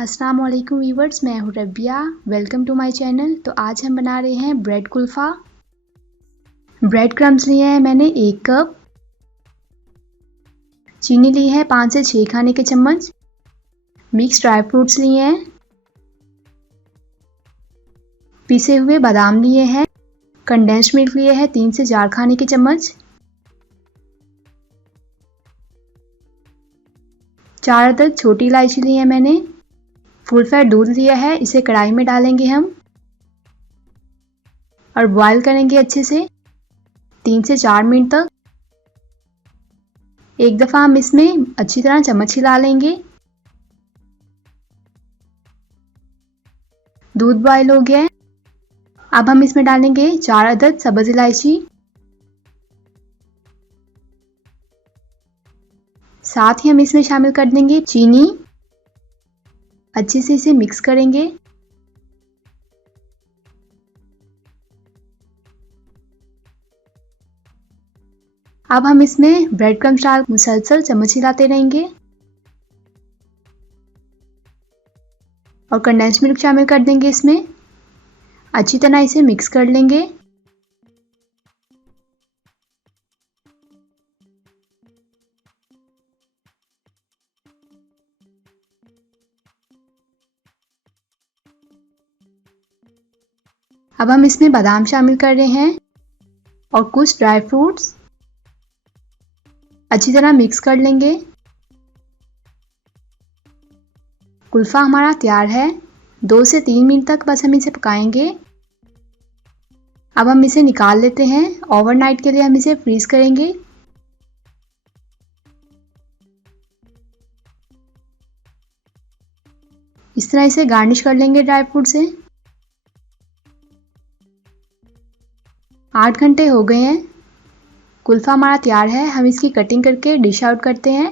अस्सलाम वालेकुम व्यूवर्स, मैं हूँ Rabia. Welcome to my channel. तो आज हम बना रहे हैं ब्रेड कुल्फ़ा। ब्रेड क्रम्स लिए हैं मैंने 1 कप। चीनी ली है 5 से 6 खाने के चम्मच। मिक्स ड्राई फ्रूट्स लिए हैं। पिसे हुए बादाम लिए हैं। कंडेंस्ड मिल्क लिए हैं 3 से 4 खाने के चम्मच। 4 अदद छोटी इलायची ली है मैंने। फुल फैट दूध लिया है, इसे कढ़ाई में डालेंगे हम और बॉईल करेंगे अच्छे से 3 से 4 मिनट तक। एक दफ़ा हम इसमें अच्छी तरह चम्मच हिला लेंगे। दूध बॉईल हो गया है। अब हम इसमें डालेंगे 4 अदद सब्ज़ इलायची। साथ ही हम इसमें शामिल कर देंगे चीनी। अच्छे से इसे मिक्स करेंगे। अब हम इसमें ब्रेड क्रम्स डाल मुसलसल चम्मच हिलाते रहेंगे और कंडेंस्ड मिल्क शामिल कर देंगे इसमें। अच्छी तरह इसे मिक्स कर लेंगे। अब हम इसमें बादाम शामिल कर रहे हैं और कुछ ड्राई फ्रूट्स। अच्छी तरह मिक्स कर लेंगे। कुल्फ़ा हमारा तैयार है। 2 से 3 मिनट तक बस हम इसे पकाएंगे। अब हम इसे निकाल लेते हैं। ओवरनाइट के लिए हम इसे फ्रीज करेंगे। इस तरह इसे गार्निश कर लेंगे ड्राई फ्रूट से। 8 घंटे हो गए हैं। कुल्फ़ा हमारा तैयार है। हम इसकी कटिंग करके डिश आउट करते हैं।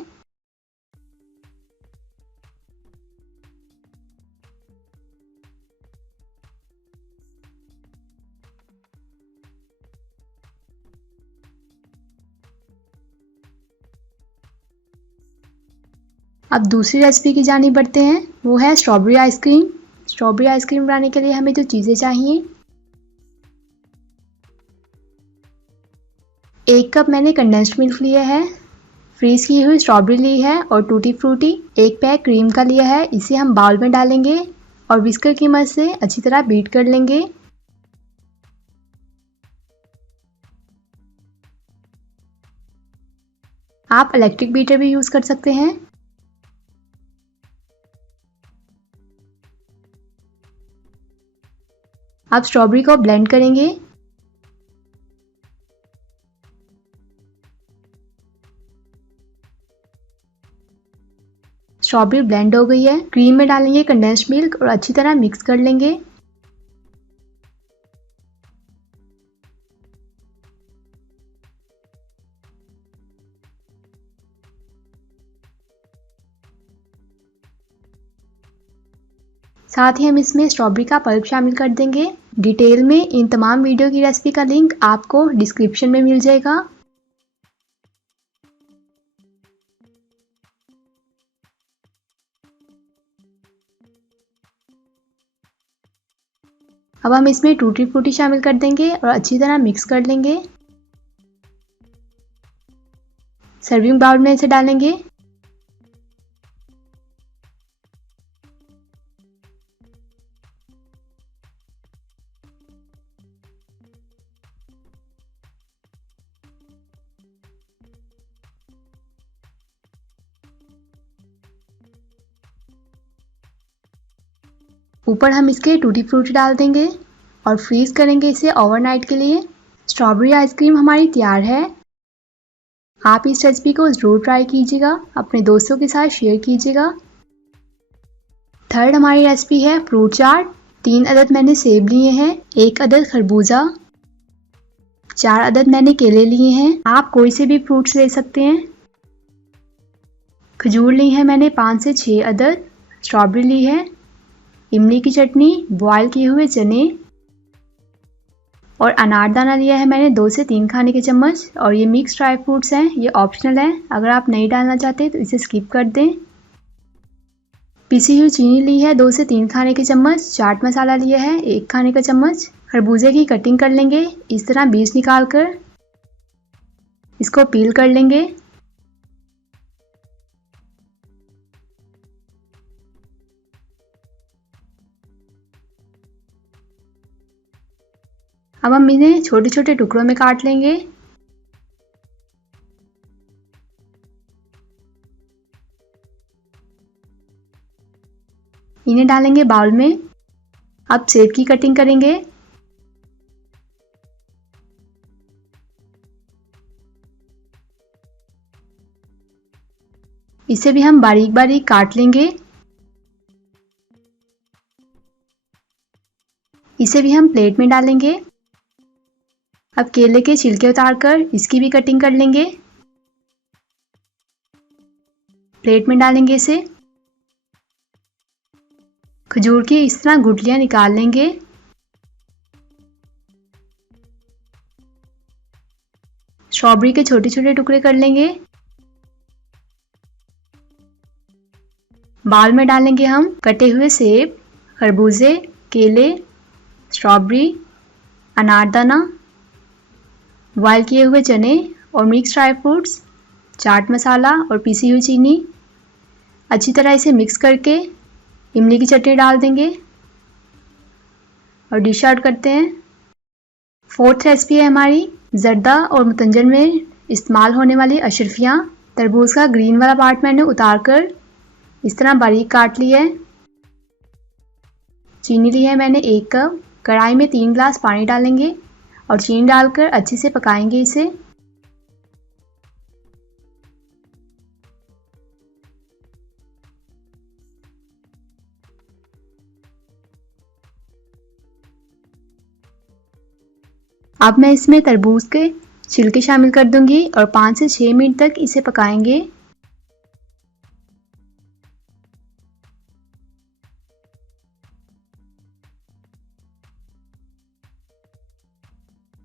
अब दूसरी रेसिपी की जानी बढ़ते हैं। वो है स्ट्रॉबेरी आइसक्रीम। स्ट्रॉबेरी आइसक्रीम बनाने के लिए हमें जो चीज़ें चाहिए, 1 कप मैंने कंडेंस्ड मिल्क लिया है। फ्रीज की हुई स्ट्रॉबेरी ली है और टूटी फ्रूटी। 1 पैक क्रीम का लिया है। इसे हम बाउल में डालेंगे और विस्कर की मदद से अच्छी तरह बीट कर लेंगे। आप इलेक्ट्रिक बीटर भी यूज़ कर सकते हैं। अब स्ट्रॉबेरी को ब्लेंड करेंगे। स्ट्रॉबेरी ब्लेंड हो गई है। क्रीम में डालेंगे कंडेंस्ड मिल्क और अच्छी तरह मिक्स कर लेंगे। साथ ही हम इसमें स्ट्रॉबेरी का पल्प शामिल कर देंगे। डिटेल में इन तमाम वीडियो की रेसिपी का लिंक आपको डिस्क्रिप्शन में मिल जाएगा। अब हम इसमें टूटी फ्रूटी शामिल कर देंगे और अच्छी तरह मिक्स कर लेंगे। सर्विंग बाउल में इसे डालेंगे। ऊपर हम इसके टूटी फ्रूटी डाल देंगे और फ्रीज करेंगे इसे ओवरनाइट के लिए। स्ट्रॉबेरी आइसक्रीम हमारी तैयार है। आप इस रेसिपी को ज़रूर ट्राई कीजिएगा, अपने दोस्तों के साथ शेयर कीजिएगा। थर्ड हमारी रेसिपी है फ्रूट चाट। 3 अदद मैंने सेब लिए हैं। 1 अदद खरबूजा। 4 अदद मैंने केले लिए हैं। आप कोई से भी फ्रूट्स ले सकते हैं। खजूर ली है मैंने 5 से 6 अदद। स्ट्रॉबेरी ली है। इमली की चटनी, बॉयल किए हुए चने और अनारदाना लिया है मैंने 2 से 3 खाने के चम्मच। और ये मिक्स ड्राई फ्रूट्स हैं, ये ऑप्शनल है। अगर आप नहीं डालना चाहते तो इसे स्किप कर दें। पिसी हुई चीनी ली है 2 से 3 खाने के चम्मच, चाट मसाला लिया है 1 खाने का चम्मच। खरबूजे की कटिंग कर लेंगे, इस तरह बीज निकाल कर इसको पील कर लेंगे। अब हम इन्हें छोटे छोटे टुकड़ों में काट लेंगे। इन्हें डालेंगे बाउल में। अब सेब की कटिंग करेंगे। इसे भी हम बारीक बारीक काट लेंगे। इसे भी हम प्लेट में डालेंगे। अब केले के छिलके उतारकर इसकी भी कटिंग कर लेंगे। प्लेट में डालेंगे इसे। खजूर की इस तरह गुठलियां निकाल लेंगे। स्ट्रॉबेरी के छोटे छोटे टुकड़े कर लेंगे। बाउल में डालेंगे हम कटे हुए सेब, खरबूजे, केले, स्ट्रॉबेरी, अनारदाना, बॉयल किए हुए चने और mix dry fruits, chaat masala और पीसी हुई चीनी। अच्छी तरह इसे मिक्स करके इमली की चटनी डाल देंगे और डिश आउट करते हैं। फोर्थ रेसिपी है हमारी जर्दा और मुतंजन में इस्तेमाल होने वाली अशरफियाँ। तरबूज का ग्रीन वाला पार्ट मैंने उतार कर इस तरह बारीक काट लिया है। चीनी ली है मैंने 1 कप। कढ़ाई में 3 ग्लास पानी डालेंगे और चीनी डालकर अच्छे से पकाएंगे इसे। अब मैं इसमें तरबूज के छिलके शामिल कर दूंगी और 5 से 6 मिनट तक इसे पकाएंगे।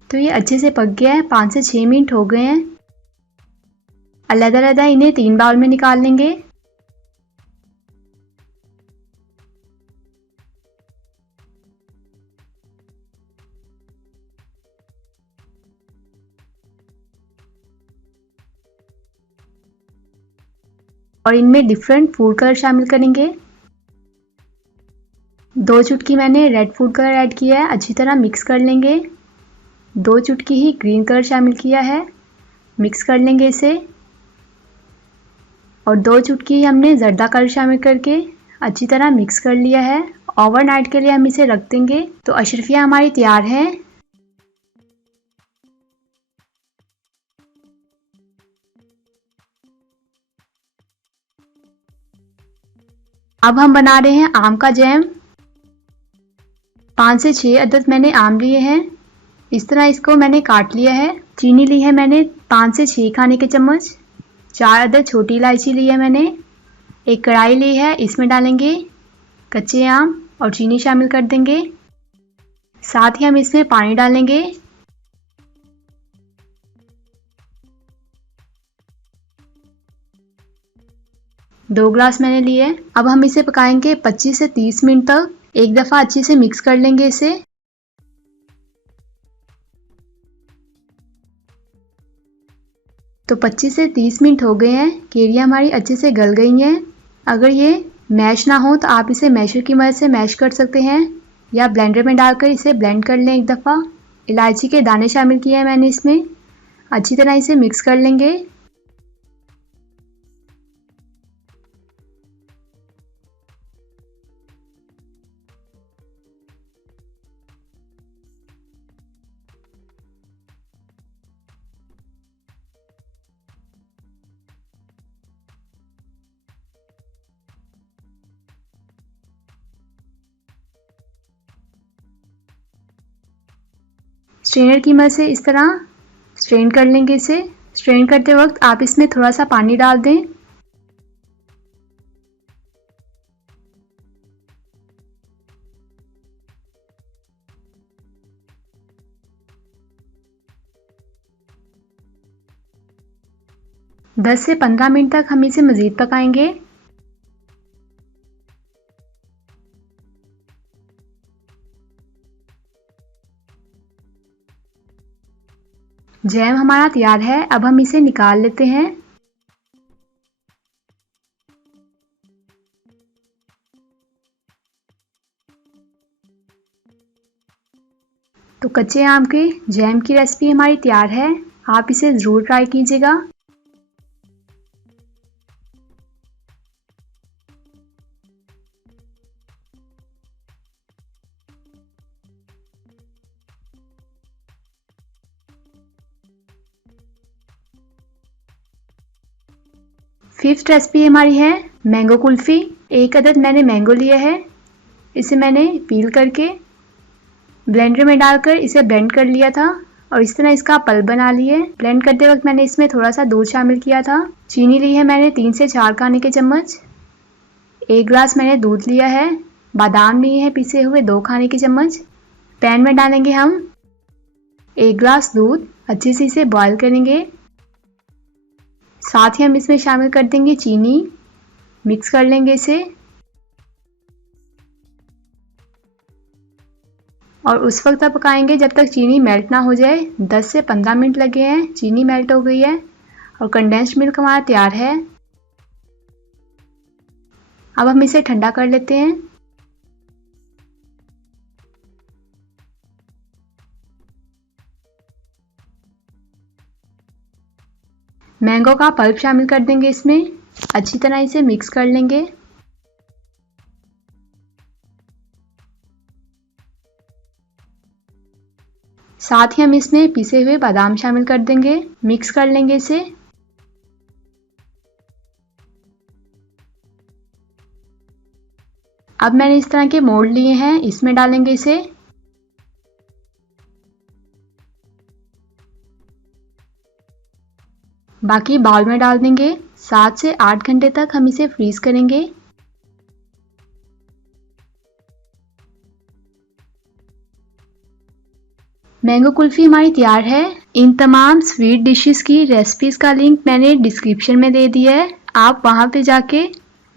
तो ये अच्छे से पक गया है, 5 से 6 मिनट हो गए हैं। अलग-अलग इन्हें 3 बाउल में निकाल लेंगे। और इनमें डिफरेंट फूड कलर शामिल करेंगे। 2 चुटकी मैंने रेड फूड कलर ऐड किया है, अच्छी तरह मिक्स कर लेंगे। 2 चुटकी ही ग्रीन कलर शामिल किया है, मिक्स कर लेंगे इसे। और 2 चुटकी हमने जर्दा कलर शामिल करके अच्छी तरह मिक्स कर लिया है। ओवरनाइट के लिए हम इसे रख देंगे। तो अशरफियाँ हमारी तैयार हैं। अब हम बना रहे हैं आम का जैम। 5 से 6 अदद मैंने आम लिए हैं। इस तरह इसको मैंने काट लिया है। चीनी ली है मैंने 5 से 6 खाने के चम्मच। 4 अदद छोटी इलायची ली है मैंने। एक कढ़ाई ली है, इसमें डालेंगे कच्चे आम और चीनी शामिल कर देंगे। साथ ही हम इसमें पानी डालेंगे। दो ग्लास मैंने लिए। अब हम इसे पकाएंगे 25 से 30 मिनट तक। एक दफ़ा अच्छे से मिक्स कर लेंगे इसे। तो 25 से 30 मिनट हो गए हैं। केरियाँ हमारी अच्छे से गल गई हैं। अगर ये मैश ना हो तो आप इसे मैशर की मदद से मैश कर सकते हैं या ब्लेंडर में डालकर इसे ब्लेंड कर लें एक दफ़ा। इलायची के दाने शामिल किए हैं मैंने इसमें। अच्छी तरह इसे मिक्स कर लेंगे। स्ट्रेनर की मदद से इस तरह स्ट्रेन कर लेंगे इसे। स्ट्रेन करते वक्त आप इसमें थोड़ा सा पानी डाल दें। दस से 15 मिनट तक हम इसे मज़ीद पकाएंगे। जैम हमारा तैयार है। अब हम इसे निकाल लेते हैं। तो कच्चे आम के जैम की रेसिपी हमारी तैयार है। आप इसे ज़रूर ट्राई कीजिएगा। फिफ्थ रेसिपी हमारी है मैंगो कुल्फ़ी। एक अदद मैंने मैंगो लिया है। इसे मैंने पील करके ब्लेंडर में डालकर इसे ब्लेंड कर लिया था और इस तरह इसका पल्प बना लिए। ब्लेंड करते वक्त मैंने इसमें थोड़ा सा दूध शामिल किया था। चीनी ली है मैंने 3 से 4 खाने के चम्मच। 1 ग्लास मैंने दूध लिया है। बादाम लिए हैं पिसे हुए 2 खाने के चम्मच। पैन में डालेंगे हम 1 ग्लास दूध। अच्छे से इसे बॉईल करेंगे। साथ ही हम इसमें शामिल कर देंगे चीनी। मिक्स कर लेंगे इसे और उस वक्त तक पकाएंगे जब तक चीनी मेल्ट ना हो जाए। 10 से 15 मिनट लगे हैं। चीनी मेल्ट हो गई है और कंडेंस्ड मिल्क हमारा तैयार है। अब हम इसे ठंडा कर लेते हैं। मैंगो का पल्प शामिल कर देंगे इसमें। अच्छी तरह इसे मिक्स कर लेंगे। साथ ही हम इसमें पिसे हुए बादाम शामिल कर देंगे। मिक्स कर लेंगे इसे। अब मैंने इस तरह के मोल्ड लिए हैं, इसमें डालेंगे इसे। बाकी बाउल में डाल देंगे। 7 से 8 घंटे तक हम इसे फ्रीज करेंगे। मैंगो कुल्फ़ी हमारी तैयार है। इन तमाम स्वीट डिशेस की रेसिपीज़ का लिंक मैंने डिस्क्रिप्शन में दे दिया है। आप वहां पे जाके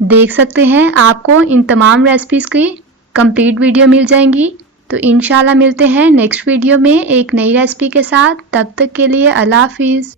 देख सकते हैं। आपको इन तमाम रेसिपीज़ की कंप्लीट वीडियो मिल जाएंगी। तो इंशाल्लाह मिलते हैं नेक्स्ट वीडियो में एक नई रेसिपी के साथ। तब तक के लिए अल्लाह हाफिज़।